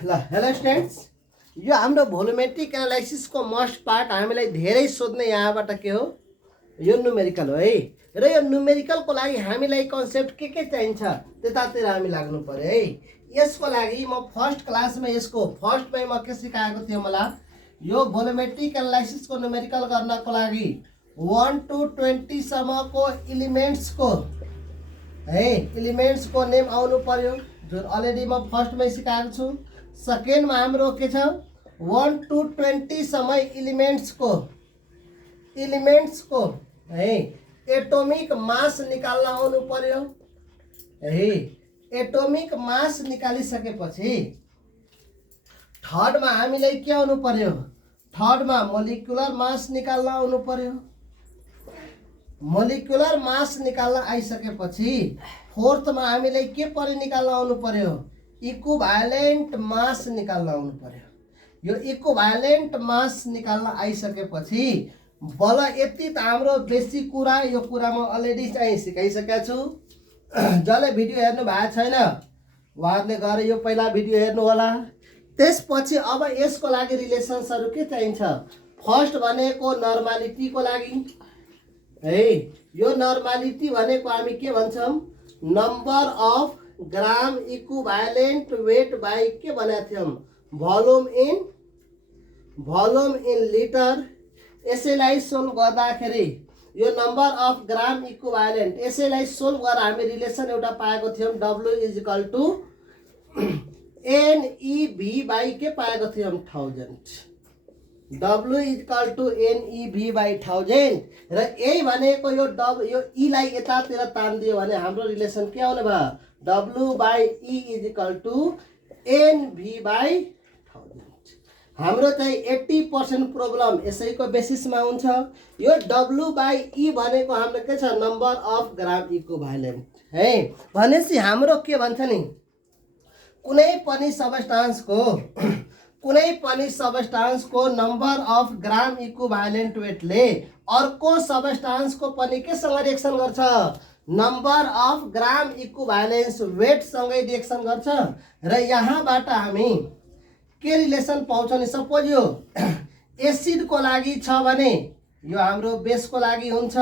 Hello students, यो हाम्रो भोल्युमेट्रिक एनालाइसिसको must part हामीलाई धेरै सोध्ने यहाँबाट के हो, यो न्युमेरिकल हो है। र यो न्युमेरिकलको लागि हामीलाई कन्सेप्ट के चाहिन्छ त्यतातिर हामी लाग्नु पर्यो है। यसको लागि म फर्स्ट क्लासमा यसको फर्स्टमै म के सिकाएको थिएँ, मलाई यो भोल्युमेट्रिक एनालाइसिसको न्युमेरिकल गर्नको लागि 1 to 20 सम्मको एलिमेन्ट्सको नेम आउनु पर्यो, जुन अलरेडी म फर्स्टमै सिकाएको छु। सेकेन्डमा हाम्रो के छ, 1 to 20 सम्म एलिमेन्ट्सको एटोमिक मास निकाल्न आउनु पर्यो है। एटोमिक मास निकालिसकेपछि थर्डमा हामीलाई के आउनु पर्यो, थर्डमा मोलिकुलर मास निकाल्न आउनु पर्यो। मोलिकुलर मास निकाल्न आइसकेपछि फोर्थमा हामीलाई के निकाल्न आउनु पर्यो, इक्विभ्यालेन्ट मास निकाल्न आउनु पर्यो। यो इक्विभ्यालेन्ट मास निकाल्न आइसकेपछि बल यति त हाम्रो बेसिक कुरा, यो कुरा म अलरेडी चाहिँ सिकाइसकेको छु। जसले भिडियो हेर्नु भएको छैन उहाँहरूले गएर यो पहिला भिडियो हेर्नु होला। त्यसपछि अब यसको लागि रिलेसन्सहरू के चाहिन्छ, फर्स्ट भनेको नर्मालिटीको लागि है। यो नर्मालिटी भनेको हामी के भन्छौँ, number of gram equivalent weight by के भनेको थियौँ, भोल्युम इन लिटर। यसैलाई सोल्भ गर्दाखेरि यो नम्बर अफ ग्राम इक्विभ्यालेन्ट, यसैलाई सोल्भ गरेर हामी रिलेसन एउटा पाएको थियौँ, W = NEV बाई के पाएको थियौँ, 1000। W = NEV/1000। र यही भनेको यो ईलाई यतातिर तानिदियो भने हाम्रो रिलेसन के आउने भयो, W/E = NV/1000। हाम्रो चाहिँ 80% प्रब्लम यसैको बेसिसमा हुन्छ। यो W/E भनेको हाम्रो के छ, नम्बर अफ ग्राम इक्विभ्यालेन्ट है। भनेपछि हाम्रो के भन्छ नि, कुनै पनि सबस्टान्सको नम्बर अफ ग्राम इक्विभ्यालेन्ट वेटले अर्को सबस्टान्सको पनि केसँग रिएक्सन गर्छ, नम्बर अफ ग्राम इक्विभ्यालेन्स वेटसँगै रिएक्सन गर्छ। र यहाँबाट हामी के रिलेसन पाउँछ नि, सपोज यो एसिडको लागि छ भने यो हाम्रो बेसको लागि हुन्छ,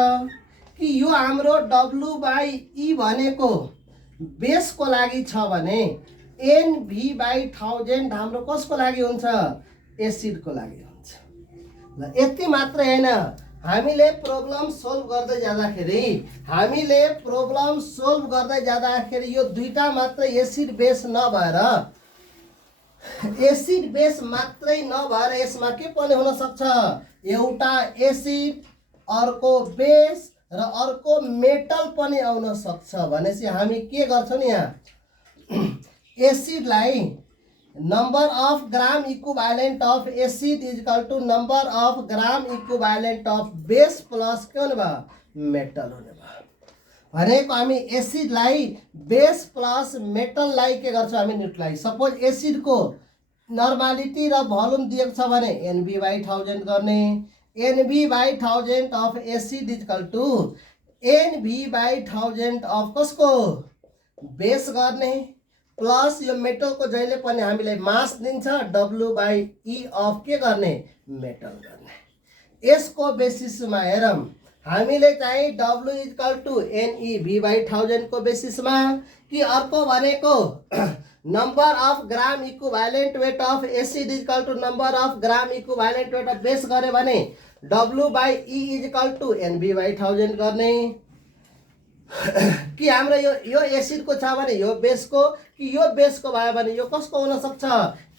कि यो हाम्रो W/E भनेको बेसको लागि छ भने NV/1000 हाम्रो कसको लागि हुन्छ, एसिडको लागि हुन्छ। ल यति मात्र हैन, हामीले प्रब्लम सोल्भ गर्दै जाँदाखेरि यो दुईटा मात्र एसिड बेस मात्रै नभएर यसमा के पनि हुन सक्छ, एउटा एसिड, अर्को बेस र अर्को मेटल पनि आउन सक्छ। भनेपछि हामी के गर्छौँ नि, यहाँ एसिडलाई number of gram equivalent of acid = number of gram equivalent of base plus के हुने भयो, मेटल हुने भयो। भनेको हामी एसिडलाई बेस प्लस मेटललाई के गर्छौँ, हामी न्युट्रलाइज। सपोज एसिडको नर्मालिटी र भोल्युम दिएको छ भने NV/1000 गर्ने, NV/1000 of acid = NV/1000 of कसको, बेस गर्ने, प्लस यो मेटलको जहिले पनि हामीलाई मास दिन्छ, W/E अफ के गर्ने, मेटल गर्ने। यसको बेसिसमा हेरौँ, हामीले चाहिँ W = NEV/1000 को बेसिसमा, कि अर्को भनेको number of gram equivalent weight of acid = number of gram equivalent weight of base गरे भने W/E = NV/1000 गर्ने। कि हाम्रो यो एसिडको छ भने यो बेसको, कि यो बेसको भयो भने यो कसको हुन सक्छ,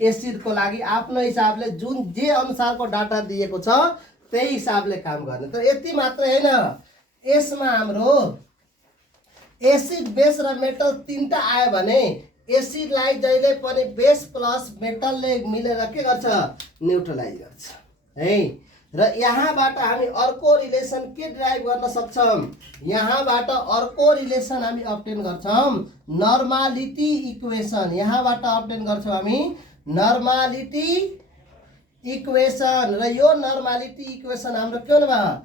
एसिडको लागि। आफ्नो हिसाबले जुन जे अनुसारको डाटा दिएको छ त्यही हिसाबले काम गर्ने। तर यति मात्र हैन, यसमा हाम्रो एसिड, बेस र मेटल तीनटा आयो भने एसिडलाई जहिले पनि बेस प्लस मेटलले मिलेर के गर्छ, न्युट्रलाइज गर्छ है। र यहाँबाट हामी अर्को रिलेसन के ड्राइभ गर्न सक्छौँ, यहाँबाट अर्को रिलेसन हामी अब्टेन गर्छौँ, नर्मालिटी इक्वेसन। यहाँबाट अब्टेन गर्छौँ हामी नर्मालिटी इक्वेसन। र यो नर्मालिटी इक्वेसन हाम्रो के हुने भयो,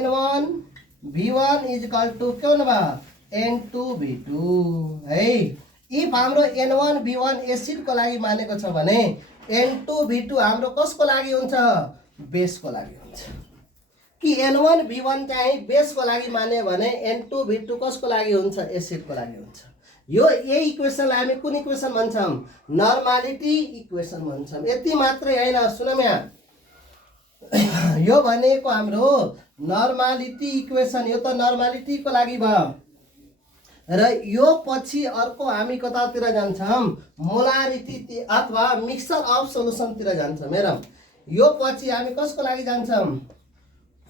N1V1 = के हुने भयो, N2V2 है। इफ हाम्रो N1 B1 एसिडको लागि मानेको छ भने N2 B2 हाम्रो कसको लागि हुन्छ बेसको लागि हुन्छ कि N1 B1 चाहिँ बेसको लागि मान्यो भने N2 B2 कसको लागि हुन्छ एसिडको लागि हुन्छ यो ए इक्वेसनलाई हामी कुन इक्वेसन भन्छौं नर्मालिटी इक्वेसन भन्छौं यति मात्रै हैन सुनौं यहाँ यो भनेको हाम्रो नर्मालिटी इक्वेसन यो त नर्मालिटीको लागि भयो र यो पछि अर्को हामी कतातिर जान्छौं मोलारिटी अथवा मिक्सचर अफ सोलुसनतिर जान्छौं हेरौं यो पछि हामी कसको लागि जान्छौं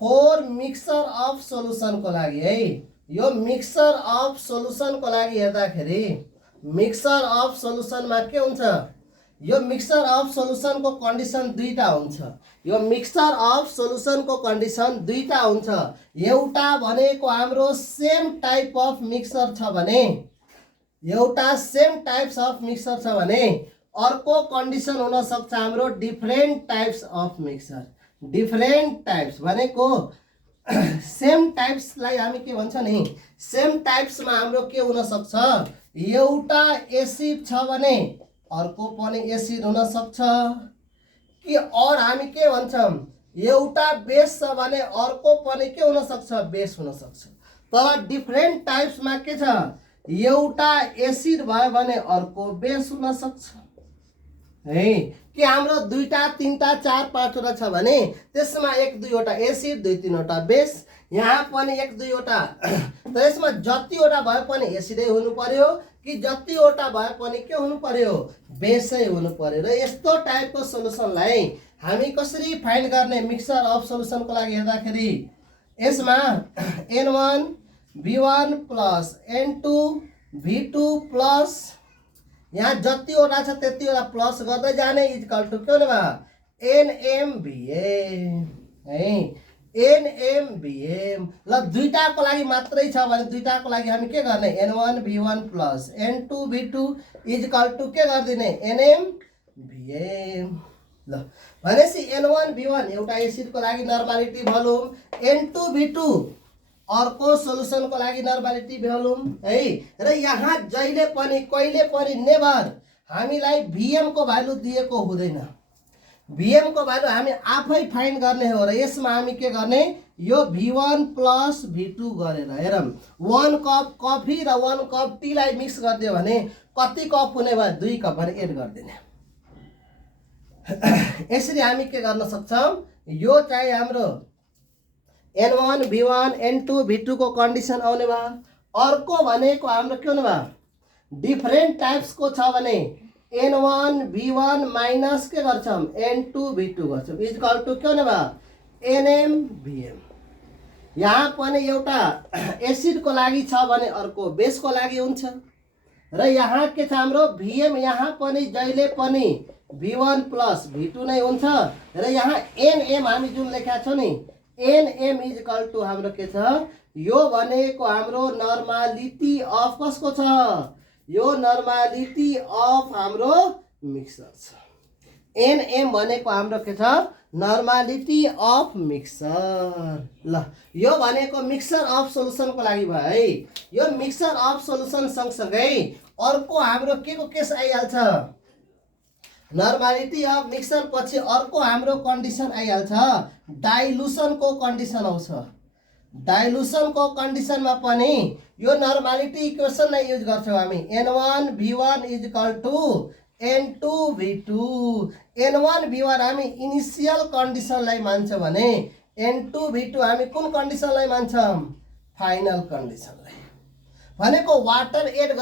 फोर मिक्सचर अफ सोलुसनको लागि है यो मिक्सचर अफ सोलुसनको लागि हेर्दाखेरि मिक्सचर अफ सोलुसनमा के हुन्छ यो मिक्सचर अफ सोलुसनको कन्डिसन दुईटा हुन्छ यो मिक्सचर अफ सोलुसनको कन्डिसन दुईटा हुन्छ एउटा भनेको हाम्रो सेम टाइप अफ मिक्सचर छ भने एउटा सेम टाइप्स अफ मिक्सचर छ भने अर्को कन्डिसन हुन सक्छ हाम्रो different types of mixture different types भनेको सेम टाइप्सलाई हामी के भन्छ नि सेम टाइप्समा हाम्रो के हुन सक्छ एउटा एसिड छ भने अर्को पनि एसिड हुन सक्छ कि और हामी के भन्छौं एउटा बेस छ भने अर्को पनि के हुन सक्छ बेस हुन सक्छ तर डिफरेन्ट टाइप्समा के छ एउटा एसिड भयो भने अर्को बेस हुन सक्छ है कि हाम्रो दुईटा तीनटा चार पाँचवटा छ भने त्यसमा एक दुईवटा एसिड दुई तीनवटा बेस यहाँ पनि एक दुईवटा त यसमा जतिवटा भए पनि एसिडै हुनु पर्यो कि जतिवटा भए पनि के हुनु पर्यो बेसै हुनु पर्यो र यस्तो टाइपको सोलुसनलाई हामी कसरी फाइन्ड गर्ने मिक्सचर अफ सोलुसनको लागि हेर्दाखेरि यसमा N1 B1 plus N2 B2 plus यहाँ जतिवटा छ त्यतिवटा प्लस गर्दै जाने इक्वल टु के हुने भयो NMBM है NMBM ल दुईटाको लागि मात्रै छ भने दुईटाको लागि हामी के गर्ने N1 B1 plus N2 B2 equal to के गर्दिने NMBM ल भनेपछि N1 B1 एउटा एसिडको लागि नर्मालिटी भोल्युम N2 B2 अर्को सोलुसनको लागि नर्मालिटी भोल्युम है र यहाँ जहिले पनि कहिले पनि नेभर हामीलाई Vm को भ्यालु दिएको हुँदैन Vm को भ्यालु हामी आफै फाइन्ड गर्ने हो र यसमा हामी के गर्ने यो V1 प्लस V2 गरेर हेरौं 1 कप कफी र 1 कप टी लाई मिक्स गरिदियो भने कति कप हुने भयो 2 कप भने एड गरिदिने यसरी हामी के गर्न सक्छौं यो चाहिँ हाम्रो N1 B1 N2 B2 को कन्डिसन आउने भयो अर्को भनेको हाम्रो के हुने भयो डिफरेन्ट टाइप्स को छ भने N1 B1 माइनस के गर्छौं N2 B2 गर्छौं इक्वल टु के हुने भयो NMBM यहाँ पनि एउटा एसिड को लागि छ भने अर्को बेस को लागि हुन्छ र यहाँ के छ हाम्रो Vm यहाँ पनि जहिले पनि B1 प्लस B2 नै हुन्छ र यहाँ NM हामी जुन लेखेका छौं नि NM इक्वल टु हाम्रो के छ यो भनेको हाम्रो नर्मालिटी अफ कसको छ यो नर्मालिटी अफ हाम्रो मिक्सचर छ NM भनेको हाम्रो के छ नर्मालिटी अफ मिक्सचर ल यो भनेको मिक्सचर अफ सोलुसनको लागि भयो है यो मिक्सचर अफ सोलुसन सँगसँगै अर्को हाम्रो के को केस आइहाल्छ नर्मालिटी अफ मिक्सचर पछि अर्को हाम्रो कन्डिसन आइहाल्छ डाइल्युसन को कन्डिसन आउँछ डाइल्युसन को कन्डिसनमा पनि यो नर्मालिटी इक्वेसन नै युज गर्छौं हामी N1 B1 equal to N2 B2 N1 B1 हामी इनिशियल कन्डिसनलाई मान्छौं भने N2 B2 हामी कुन कन्डिसनलाई मान्छौं फाइनल कन्डिसनलाई भनेको वाटर एड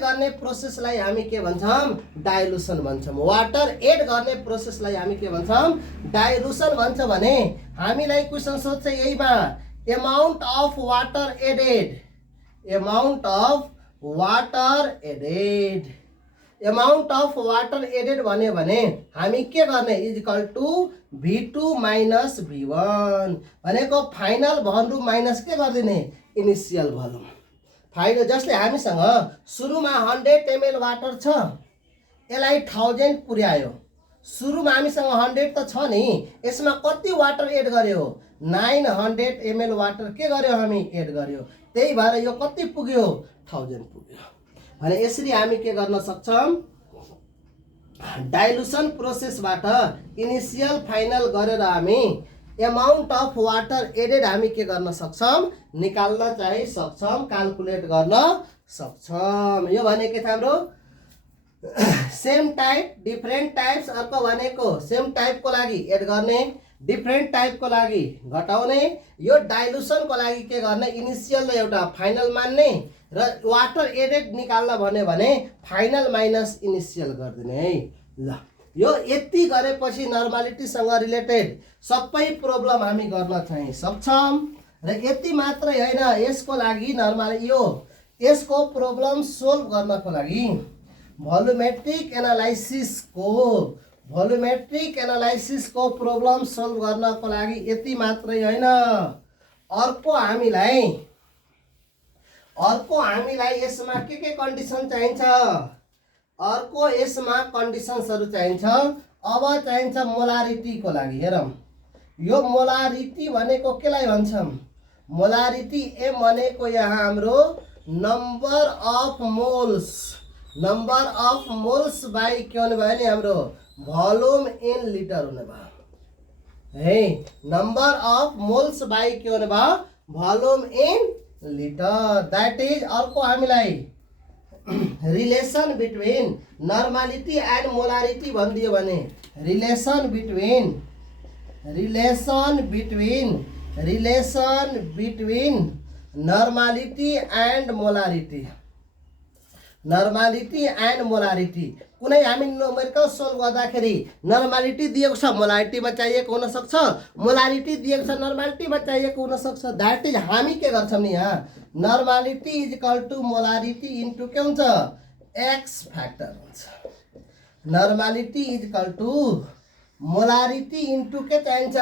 गर्ने प्रोसेसलाई हामी के भन्छौं डाइल्युसन भन्छौं वाटर एड गर्ने प्रोसेसलाई हामी के भन्छौं डाइल्युसन भन्छ भने हामीलाई क्वेशन सोध्छ यहीमा amount of water added amount of water added भन्यो भने हामी के गर्ने equal to V2 minus V1 भनेको फाइनल भोल्युम माइनस के गर्दिने इनिशियल भोल्युम फाइनल जसले हामीसँग सुरुमा 100 ml वाटर छ यसलाई 1000 पुर्यायो सुरुमा हामीसँग 100 त छ नि यसमा कति वाटर एड गर्यो 900 ml वाटर के गर्यो हामी एड गर्यो त्यही भएर यो कति पुग्यो 1000 पुग्यो भने यसरी हामी के गर्न सक्छौं डाइल्युसन प्रोसेसबाट इनिशियल फाइनल गरेर हामी अमाउन्ट अफ वाटर एडेड हामी के गर्न सक्छौं निकाल्न चाहिँ सक्छौं क्याल्कुलेट गर्न सक्छौं। यो भनेको छ हाम्रो सेम टाइप डिफरेन्ट टाइप्स अर्को भनेको सेम टाइपको लागि एड गर्ने डिफरेन्ट टाइपको लागि घटाउने यो डाइल्युसनको लागि के गर्ने इनिशियल र एउटा फाइनल मान्ने र वाटर एडेड निकाल्न भन्यो भने फाइनल माइनस इनिशियल गरिदिने है। ल यो यति गरेपछि नर्मालिटीसँग रिलेटेड सबै प्रब्लम हामी गर्न चाहिँ सक्छौं र यति मात्रै हैन यसको लागि नर्मल यो यसको प्रब्लम सोल्भ गर्नको लागि भोल्युमेट्रिक एनालाइसिसको प्रब्लम सोल्भ गर्नको लागि यति मात्रै हैन अर्को हामीलाई यसमा के कन्डिसन चाहिन्छ अर्को यसमा कन्डिसन्सहरु चाहिन्छ। अब चाहिन्छ मोलारिटीको लागि हेरौं यो मोलारिटी भनेको केलाई भन्छौं मोलारिटी एम भनेको यहाँ हाम्रो नम्बर अफ मोल्स बाई के हुने भयो नि हाम्रो भोल्युम इन लिटर हुने भयो है नम्बर अफ मोल्स बाई के हुने भयो volume in litre that is अर्को हामीलाई relation between normality and molarity भनिदियो भने relation between normality and molarity कुनै हामी न्युमेरिकल सोल्भ गर्दाखेरि नर्मालिटी दिएको छ मोलारिटीमा चाहिएको हुन सक्छ मोलारिटी दिएको छ नर्मालिटीमा चाहिएको हुन सक्छ दैट इज हामी के गर्छौं नि यहाँ normality is equal to molarity into के हुन्छ एक्स फ्याक्टर हुन्छ normality is equal to molarity into के चाहिन्छ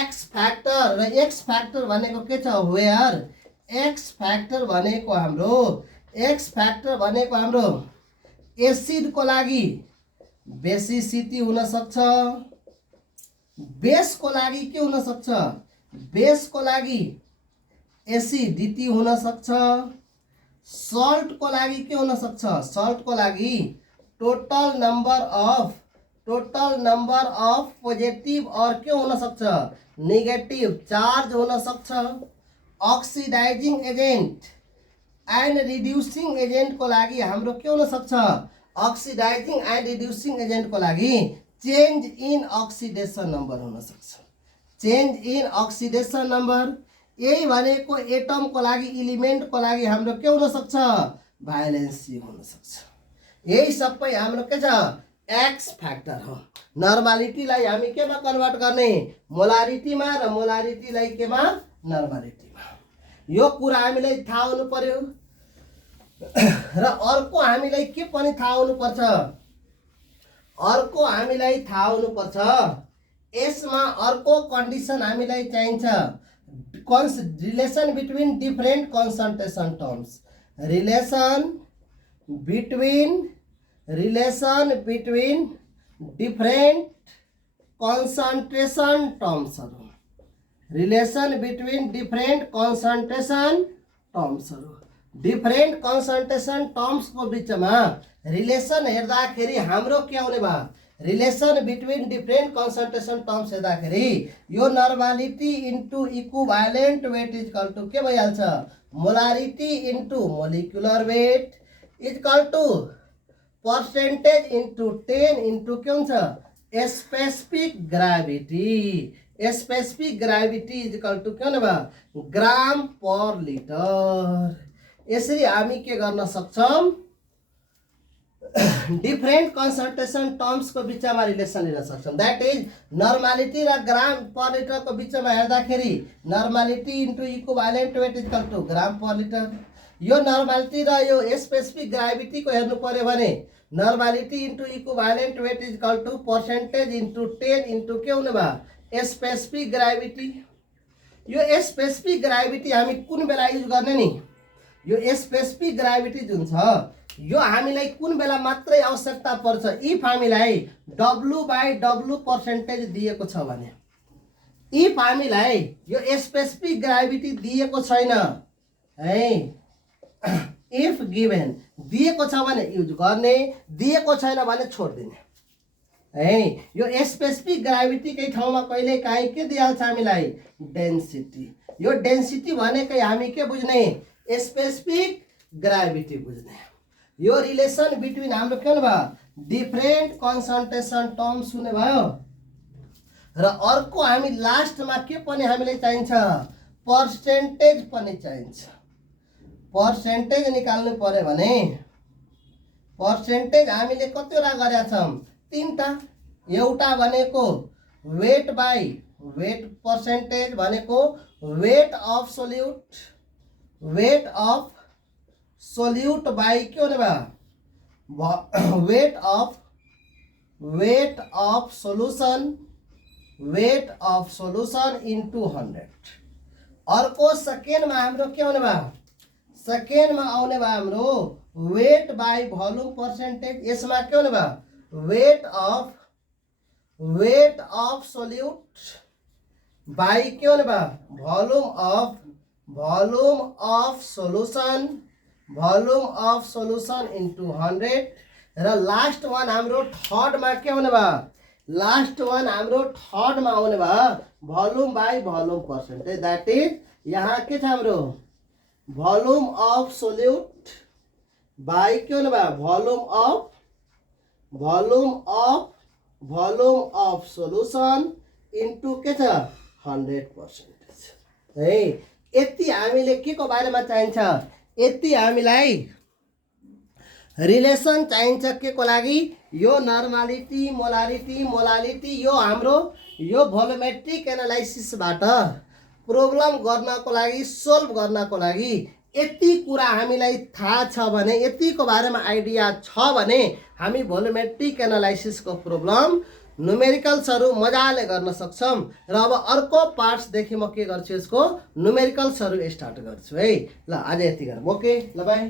एक्स फ्याक्टर र एक्स फ्याक्टर भनेको के छ वेयर एक्स फ्याक्टर भनेको हाम्रो एसिडको लागि बेसिसिटी हुन सक्छ बेसको लागि के हुन सक्छ बेसको लागि एसिडिटी हुन सक्छ सल्टको लागि के हुन सक्छ सल्टको लागि टोटल नम्बर अफ पोजिटिभ और के हुन सक्छ नेगेटिभ चार्ज हुन सक्छ अक्सिडाइजिङ एजेन्ट एन्ड रिड्युसिङ एजेन्टको लागि हाम्रो के हुन सक्छ अक्सिडाइजिङ एन्ड रिड्युसिङ एजेन्टको लागि चेन्ज इन अक्सिडेसन नम्बर हुन सक्छ चेन्ज इन अक्सिडेसन नम्बर यही भनेको एटमको लागि एलिमेन्टको लागि हाम्रो के हुन सक्छ भायोलेन्सी हुन सक्छ यही सबै हाम्रो के छ एक्स फ्याक्टर हो नर्मालिटीलाई हामी केमा कन्भर्ट गर्ने मोलारिटीमा र मोलारिटीलाई केमा नर्मालिटीमा यो कुरा हामीलाई थाहा हुनु पर्यो र अर्को हामीलाई के पनि थाहा हुनु पर्छ यसमा अर्को कन्डिसन हामीलाई चाहिन्छ relation between different concentration terms relation between different concentration टर्म्सहरु रिलेसन बिट्विन डिफरेन्ट कन्सन्ट्रेसन टर्म्सको बिचमा रिलेसन हेर्दाखेरि हाम्रो के आउने भयो relation between different concentration terms हेर्दाखेरि यो normality into equivalent weight is equal to के भइहाल्छ molarity into molecular weight is equal to percentage into 10 into के हुन्छ specific gravity is equal to के हुने भयो ग्राम पर लिटर यसरी हामी के गर्न सक्छौं डिफरेन्ट कन्सन्ट्रेसन टर्म्सको बिचमा रिलेसन लिन सक्छौं दैट इज नर्मालिटी र ग्राम पर लिटरको बिचमा हेर्दाखेरि normality into equivalent weight is equal to gram per litre यो नर्मालिटी र यो स्पेसिफिक ग्राभिटीको हेर्नु पर्यो भने normality into equivalent weight is equal to percentage into 10 into के हुने भयो स्पेसिफिक ग्राभिटी यो स्पेसिफिक ग्राभिटी हामी कुन बेला युज गर्ने नि यो स्पेसिफिक ग्राभिटी जुन छ यो हामीलाई कुन बेला मात्रै आवश्यकता पर्छ इफ हामीलाई W/W पर्सेन्टेज दिएको छ भने इफ हामीलाई यो स्पेसिफिक ग्राभिटी दिएको छैन है इफ गिभन दिएको छ भने युज गर्ने, दिएको छैन भने छोडिदिने है नि। यो स्पेसिफिक ग्राभिटीकै ठाउँमा कहिले काहीँ के दिइहाल्छ हामीलाई, डेन्सिटी। यो डेन्सिटी भनेकै हामी के बुझ्ने, स्पेसिफिक ग्राभिटी बुझ्ने। यो रिलेसन बिट्विन हाम्रो के भयो, डिफरेन्ट कन्सन्ट्रेसन टर्म्स हुने भयो। र अर्को हामी लास्टमा के पनि हामीलाई चाहिन्छ, पर्सेन्टेज पनि चाहिन्छ। पर्सेन्टेज निकाल्नु पर्यो भने पर्सेन्टेज हामीले कतिवटा गरेका छौँ, 3टा। एउटा भनेको वेट बाई वेट पर्सेन्टेज भनेको weight of solute, weight of solute by के हुने भयो, weight of solution, weight of solution into 100। अर्को सेकेन्डमा हाम्रो के हुने भयो, सेकेन्डमा आउने भयो हाम्रो वेट बाई भोल्युम पर्सेन्टेज। यसमा के हुने भयो, वेट अफ सोल्युट बाई के हुने भयो, volume of solution, volume of solution into 100। र लास्ट वान हाम्रो थर्डमा के हुने भयो, लास्ट वान हाम्रो थर्डमा आउने भयो volume by volume percentage. That is यहाँ के छ हाम्रो भोल्युम अफ सोल्युट बाई के हुने भयो, भोल्युम अफ सोल्युसन इन्टु के छ 100% है। यति हामीले के को बारेमा चाहिन्छ, यति हामीलाई रिलेसन चाहिन्छ के को लागि, यो नर्मालिटी, मोलालिटी यो हाम्रो यो भोल्युमेट्रिक एनालाइसिसबाट प्रब्लम गर्नको लागि, सोल्भ गर्नको लागि यति कुरा हामीलाई थाहा छ भने, यतिको बारेमा आइडिया छ भने हामी भोल्युमेट्रिक एनालाइसिसको प्रब्लम न्युमेरिकल्सहरू मजाले गर्न सक्छौँ। र अब अर्को पार्ट्सदेखि म के गर्छु, यसको न्युमेरिकल्सहरू स्टार्ट गर्छु है। ल आज यति गरौँ, ओके, ल बाई।